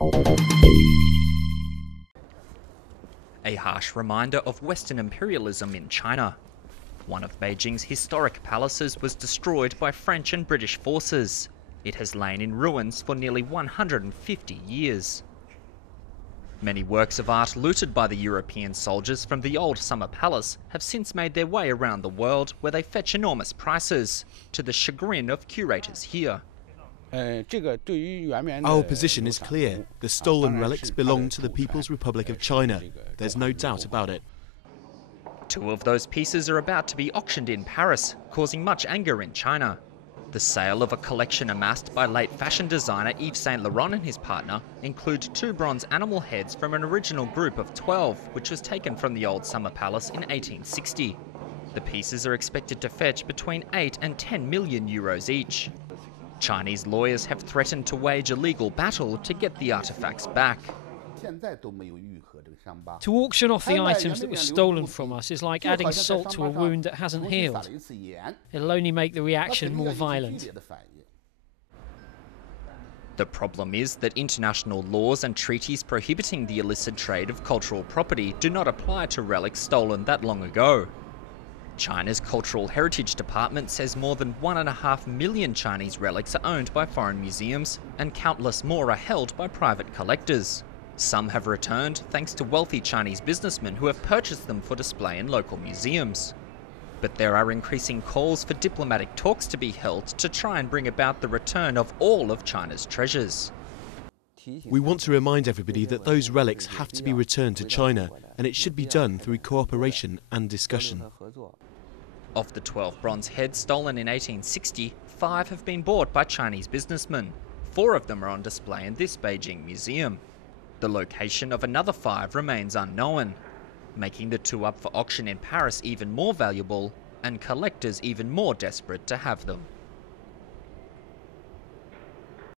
A harsh reminder of Western imperialism in China. One of Beijing's historic palaces was destroyed by French and British forces. It has lain in ruins for nearly 150 years. Many works of art looted by the European soldiers from the old summer palace have since made their way around the world, where they fetch enormous prices, to the chagrin of curators here. Our position is clear. The stolen relics belong to the People's Republic of China. There's no doubt about it. Two of those pieces are about to be auctioned in Paris, causing much anger in China. The sale of a collection amassed by late fashion designer Yves Saint Laurent and his partner include 2 bronze animal heads from an original group of 12, which was taken from the old summer palace in 1860. The pieces are expected to fetch between 8 and 10 million euros each. Chinese lawyers have threatened to wage a legal battle to get the artifacts back. To auction off the items that were stolen from us is like adding salt to a wound that hasn't healed. It'll only make the reaction more violent. The problem is that international laws and treaties prohibiting the illicit trade of cultural property do not apply to relics stolen that long ago. China's Cultural Heritage Department says more than 1.5 million Chinese relics are owned by foreign museums, and countless more are held by private collectors. Some have returned thanks to wealthy Chinese businessmen who have purchased them for display in local museums. But there are increasing calls for diplomatic talks to be held to try and bring about the return of all of China's treasures. We want to remind everybody that those relics have to be returned to China, and it should be done through cooperation and discussion. Of the 12 bronze heads stolen in 1860, 5 have been bought by Chinese businessmen. 4 of them are on display in this Beijing museum. The location of another 5 remains unknown, making the 2 up for auction in Paris even more valuable and collectors even more desperate to have them.